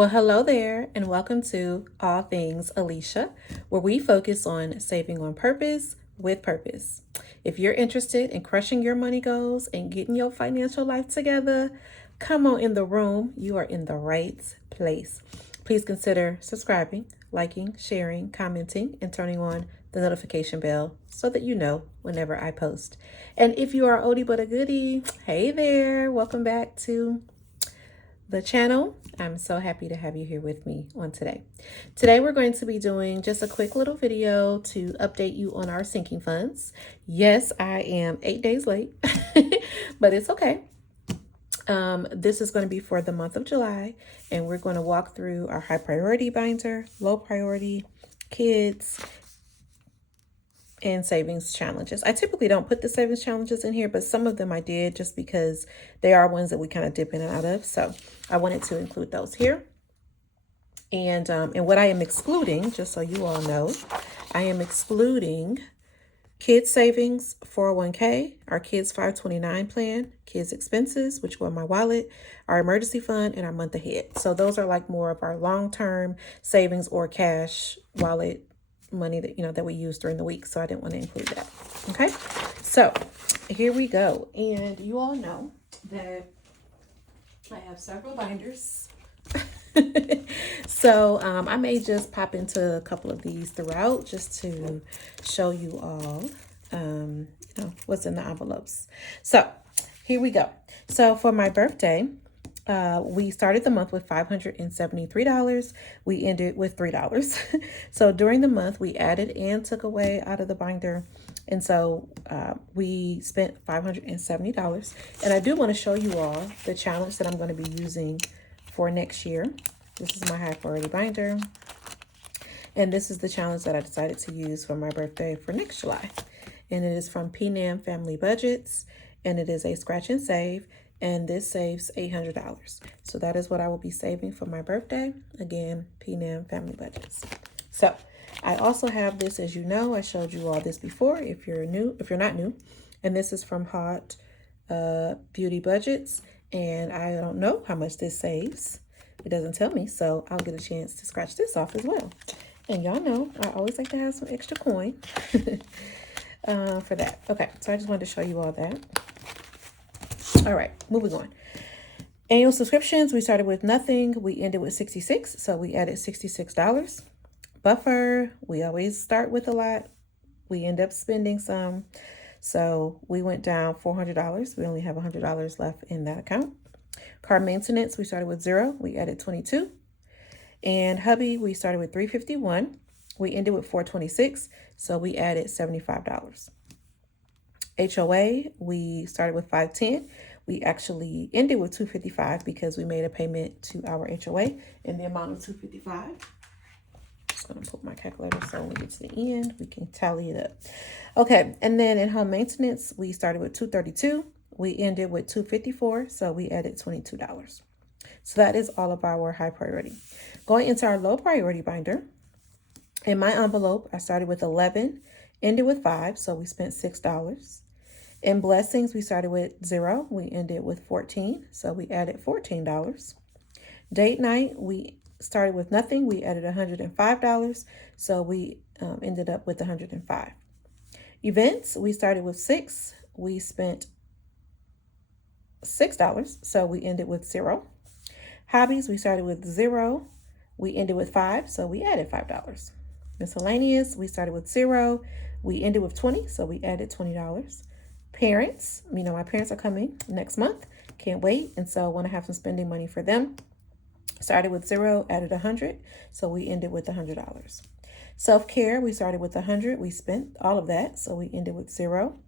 Well, hello there, and welcome to All Things Alicia, where we focus on saving on purpose with purpose. If you're interested in crushing your money goals and getting your financial life together, come on in the room. You are in the right place. Please consider subscribing, liking, sharing, commenting, and turning on the notification bell so that you know whenever I post. And if you are oldie but a goodie, hey there, welcome back to the channel. I'm so happy to have you here with me on today. Today we're going to be doing just a quick little video to update you on our sinking funds. Yes, I am 8 days late, but it's okay. This is going to be for the month of July, and we're going to walk through our high priority binder, low priority, kids, and savings challenges. I typically don't put the savings challenges in here, but some of them I did just because they are ones that we kind of dip in and out of. So I wanted to include those here. And what I am excluding, just so you all know, I am excluding kids savings, 401k, our kids 529 plan, kids expenses, which were my wallet, our emergency fund, and our month ahead. So those are like more of our long-term savings or cash wallet money that that we use during the week, so I didn't want to include that. Okay, so here we go. And you all know that I have several binders. So I may just pop into a couple of these throughout just to show you all what's in the envelopes. So here we go. So for my birthday, we started the month with $573. We ended with $3. So during the month, we added and took away out of the binder. And so we spent $570. And I do want to show you all the challenge that I'm going to be using for next year. This is my high priority binder. And this is the challenge that I decided to use for my birthday for next July. And it is from PNAM Family Budgets. And it is a scratch and save. And this saves $800. So that is what I will be saving for my birthday. Again, PNAM Family Budgets. So I also have this, as you know, I showed you all this before if you're not new. And this is from Hot Beauty Budgets. And I don't know how much this saves. It doesn't tell me. So I'll get a chance to scratch this off as well. And y'all know, I always like to have some extra coin for that. Okay, so I just wanted to show you all that. All right, moving on. Annual subscriptions, we started with nothing. We ended with 66, so we added $66. Buffer, we always start with a lot. We end up spending some. So we went down $400. We only have $100 left in that account. Car maintenance, we started with 0. We added 22. And hubby, we started with 351. We ended with 426, so we added $75. HOA, we started with 510. We actually ended with 255 because we made a payment to our HOA in the amount of 255. Just gonna put my calculator so when we get to the end, we can tally it up. Okay, and then in home maintenance, we started with 232. We ended with 254, so we added $22. So that is all of our high priority. Going into our low priority binder, in my envelope, I started with 11, ended with 5, so we spent $6. In blessings, we started with 0. We ended with 14, so we added $14. Date night, we started with nothing. We added $105, so we ended up with $105. Events, we started with 6. We spent $6, so we ended with 0. Hobbies, we started with 0. We ended with 5, so we added $5. Miscellaneous, we started with 0. We ended with 20, so we added $20. Parents, my parents are coming next month. Can't wait. And so I want to have some spending money for them. Started with 0, added 100. So we ended with $100. Self-care, we started with 100. We spent all of that. So we ended with 0.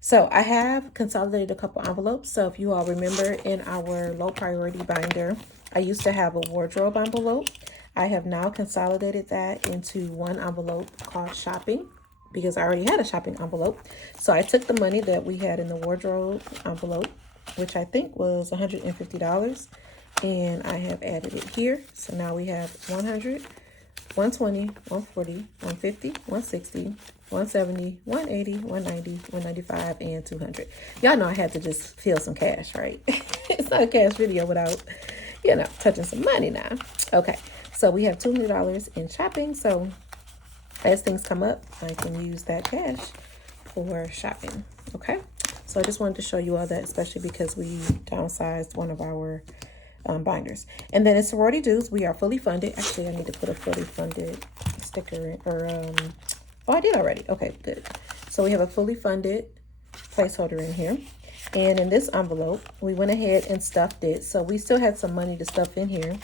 So I have consolidated a couple envelopes. So if you all remember in our low priority binder, I used to have a wardrobe envelope. I have now consolidated that into one envelope called shopping, because I already had a shopping envelope. So I took the money that we had in the wardrobe envelope, which I think was $150, and I have added it here. So now we have 100, 120, 140, 150, 160, 170, 180, 190, 195, and 200. Y'all know I had to just feel some cash, right? It's not a cash video without, you know, touching some money now. Okay, so we have $200 in shopping. So as things come up, I can use that cash for shopping. Okay, so I just wanted to show you all that, especially because we downsized one of our binders. And then in sorority dues, we are fully funded. Actually, I need to put a fully funded sticker in, or oh, I did already. Okay, good. So we have a fully funded placeholder in here. And in this envelope, we went ahead and stuffed it. So we still had some money to stuff in here,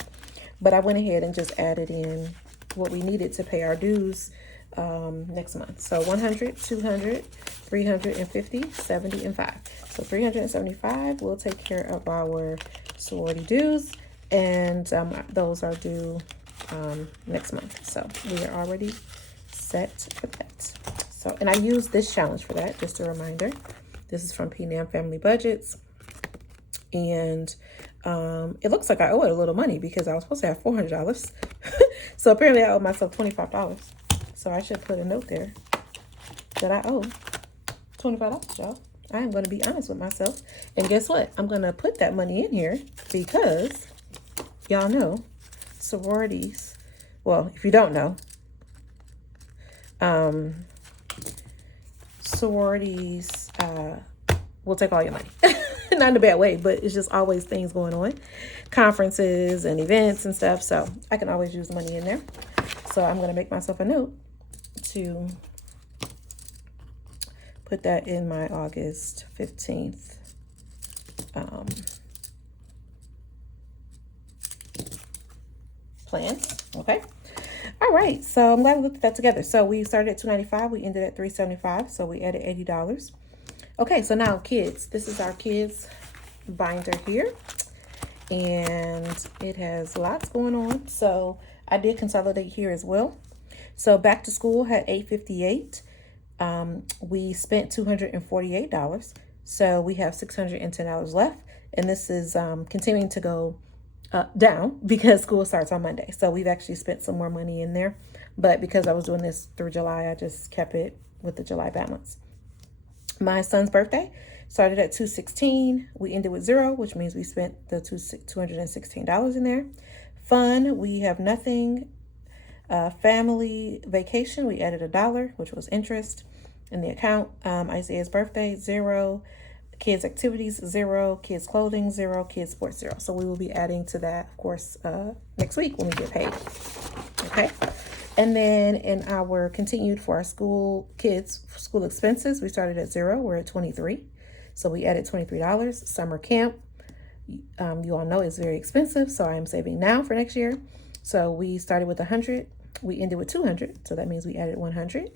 but I went ahead and just added in what we needed to pay our dues next month. So 100, 200, 350, 70, and 5. So 375 will take care of our sorority dues, and those are due next month. So we are already set for that. So, and I used this challenge for that, just a reminder. This is from PNAM Family Budgets. And it looks like I owe it a little money because I was supposed to have $400. So apparently I owe myself $25. So I should put a note there that I owe $25, y'all. I am going to be honest with myself. And guess what? I'm going to put that money in here because y'all know sororities. Well, if you don't know, sororities will take all your money. Not in a bad way, but it's just always things going on. Conferences and events and stuff. So I can always use money in there. So I'm going to make myself a note to put that in my August 15th plans. Okay. All right. So I'm glad we looked at that together. So we started at $295. We ended at $375. So we added $80. Okay. So now kids, this is our kids binder here. And it has lots going on. So I did consolidate here as well. So back to school had $858. We spent $248. So we have $610 left. And this is continuing to go down because school starts on Monday. So we've actually spent some more money in there. But because I was doing this through July, I just kept it with the July balance. My son's birthday started at $216. We ended with 0, which means we spent the $216 in there. Fun, we have nothing. Family vacation, we added $1, which was interest in the account. Isaiah's birthday, 0. Kids activities, 0. Kids clothing, 0. Kids sports, 0. So we will be adding to that, of course, next week when we get paid. Okay. And then in our continued for our school expenses, we started at 0. We're at 23. So we added $23. Summer camp, you all know is very expensive. So I am saving now for next year. So we started with 100. We ended with 200. So that means we added 100.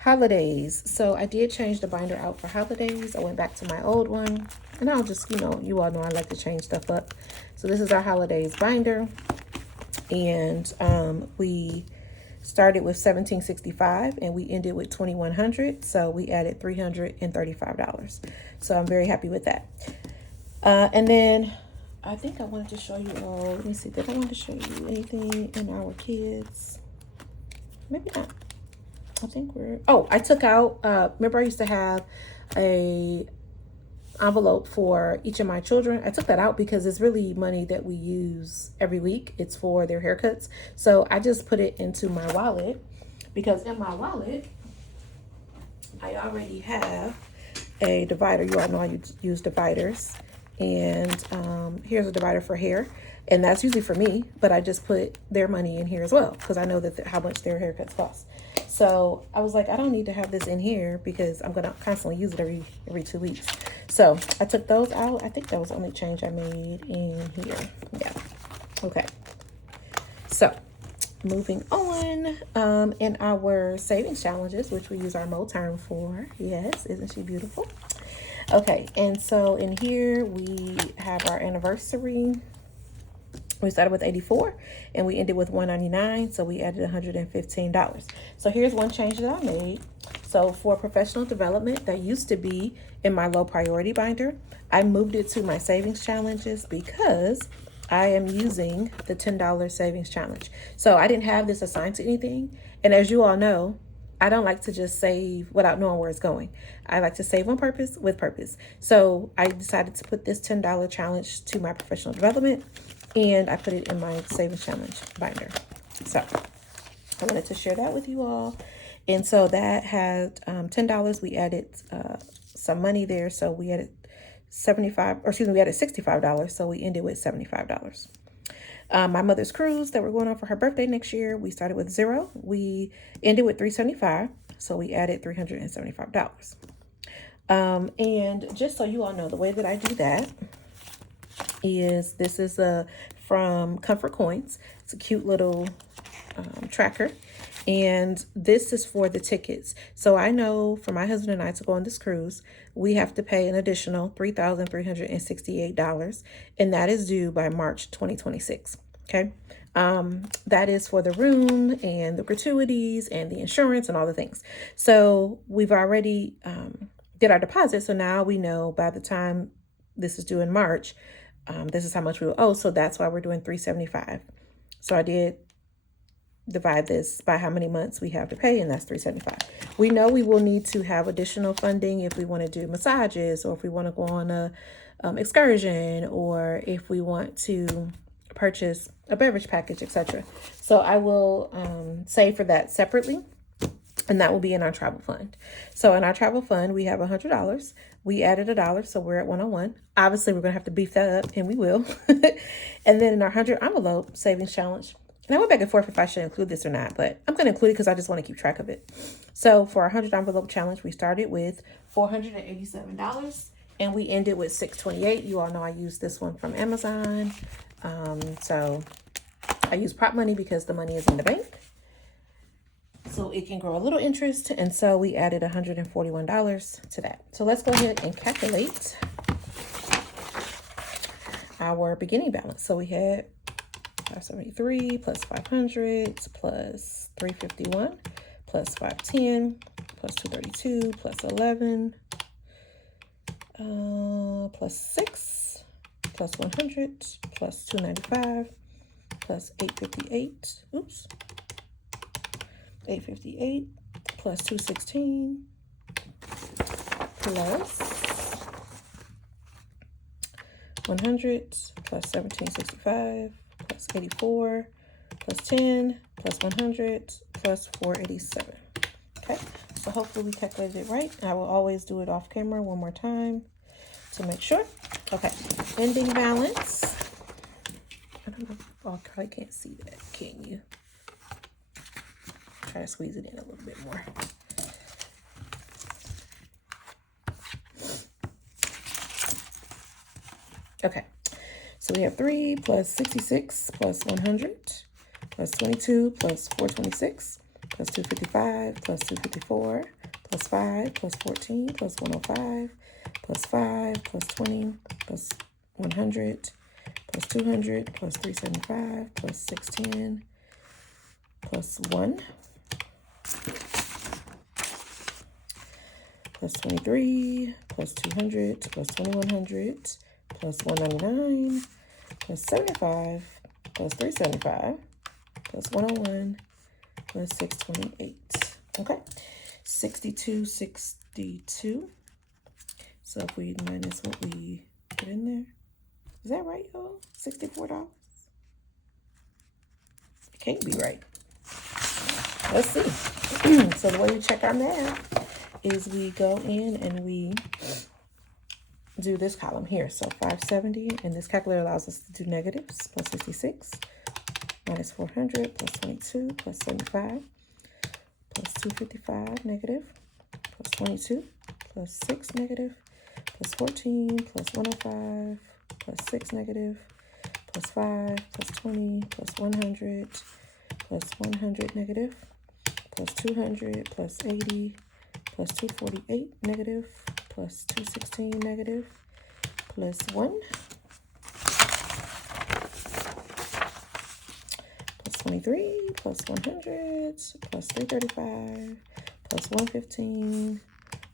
Holidays. So I did change the binder out for holidays. I went back to my old one. And I'll just, you all know I like to change stuff up. So this is our holidays binder. And we started with $1,765 and we ended with $2,100. So we added $335. So I'm very happy with that. And then I think I wanted to show you all. Let me see. Did I want to show you anything in our kids? Maybe not. I think I took out, remember I used to have a envelope for each of my children. I took that out because it's really money that we use every week. It's for their haircuts. So I just put it into my wallet because in my wallet, I already have a divider. You all know I use dividers. And here's a divider for hair. And that's usually for me, but I just put their money in here as well because I know that how much their haircuts cost. So I was like, I don't need to have this in here because I'm going to constantly use it every 2 weeks. So I took those out. I think that was the only change I made in here. Yeah. Okay. So moving on, in our savings challenges, which we use our Mo term for. Yes. Isn't she beautiful? Okay. And so in here we have our anniversary. We started with 84 and we ended with 199. So we added $115. So here's one change that I made. So for professional development, that used to be in my low priority binder. I moved it to my savings challenges because I am using the $10 savings challenge. So I didn't have this assigned to anything. And as you all know, I don't like to just save without knowing where it's going. I like to save on purpose with purpose. So I decided to put this $10 challenge to my professional development. and I put it in my savings challenge binder. So I wanted to share that with you all. And so that had $10. We added some money there. So we added we added $65. So we ended with $75. My mother's cruise that we're going on for her birthday next year, we started with $0. We ended with $375. So we added $375. And just so you all know, the way that I do that is this is from Comfort Coins. It's a cute little tracker. And this is for the tickets. So I know for my husband and I to go on this cruise, we have to pay an additional $3,368. And that is due by March 2026. Okay. That is for the room and the gratuities and the insurance and all the things. So we've already did our deposit. So now we know by the time this is due in March, this is how much we will owe. So that's why we're doing $375. So I did divide this by how many months we have to pay, and that's $375. We know we will need to have additional funding if we want to do massages, or if we want to go on a excursion, or if we want to purchase a beverage package, etc. So I will save for that separately, and that will be in our travel fund. So in our travel fund, we have $100. We added $1, so we're at 101. Obviously, we're going to have to beef that up, and we will. And then in our 100 envelope savings challenge, and I went back and forth if I should include this or not, but I'm going to include it because I just want to keep track of it. So for our 100 envelope challenge, we started with $487, and we ended with $628. You all know I used this one from Amazon. So I use prop money because the money is in the bank, so it can grow a little interest. And so we added $141 to that. So let's go ahead and calculate our beginning balance. So we had 573 plus 500 plus 351 plus 510 plus 232 plus 11 plus 6 plus 100 plus 295 plus 858. Oops. 858 plus 216 plus 100 plus 1765 plus 84 plus 10 plus 100 plus 487. Okay, so hopefully we calculated it right. I will always do it off camera one more time to make sure. Okay, ending balance. I don't know if y'all probably can't see that, can you? Try to squeeze it in a little bit more. Okay, so we have 3 plus 66 plus 100 plus 22 plus 426 plus 255 plus 254 plus 5 plus 14 plus 105 plus 5 plus 20 plus 100 plus 200 plus 375 plus 610 plus 1 plus 23 plus 200 plus 2100 plus 199 plus 75 plus 375 plus 101 plus 628. Okay, 6262. So if we minus what we put in there, is that right, y'all? $64. It can't be right. Let's see. So the way we check our math is we go in and we do this column here. So 570, and this calculator allows us to do negatives, plus 56, minus 400, plus 22, plus 75, plus 255, negative, plus 22, plus 6, negative, plus 14, plus 105, plus 6, negative, plus 5, plus 20, plus 100, plus 100, negative, plus 200, plus 80, plus 248, negative, plus 216, negative, plus 1, plus 23, plus 100, plus 335, plus 115,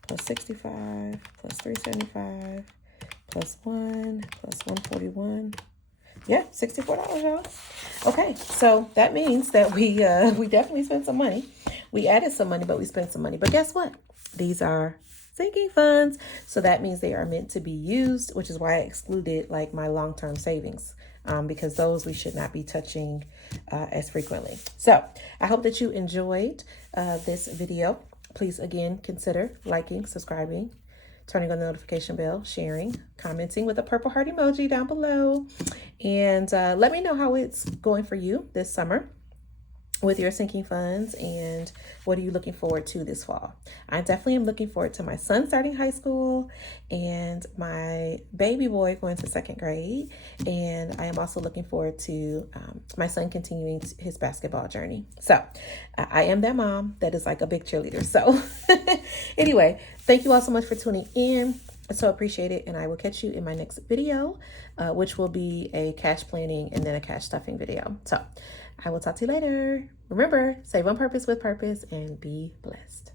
plus 65, plus 375, plus 1, plus 141. Yeah, $64, y'all. Okay, so that means that we definitely spent some money. We added some money, but we spent some money. But guess what? These are sinking funds. So that means they are meant to be used, which is why I excluded like my long-term savings because those we should not be touching as frequently. So I hope that you enjoyed this video. Please, again, consider liking, subscribing, turning on the notification bell, sharing, commenting with a purple heart emoji down below. And let me know how it's going for you this summer with your sinking funds, and what are you looking forward to this fall? I definitely am looking forward to my son starting high school and my baby boy going to 2nd grade. And I am also looking forward to my son continuing his basketball journey. So I am that mom that is like a big cheerleader. So anyway, thank you all so much for tuning in. I so appreciate it. And I will catch you in my next video, which will be a cash planning and then a cash stuffing video. So I will talk to you later. Remember, save on purpose with purpose and be blessed.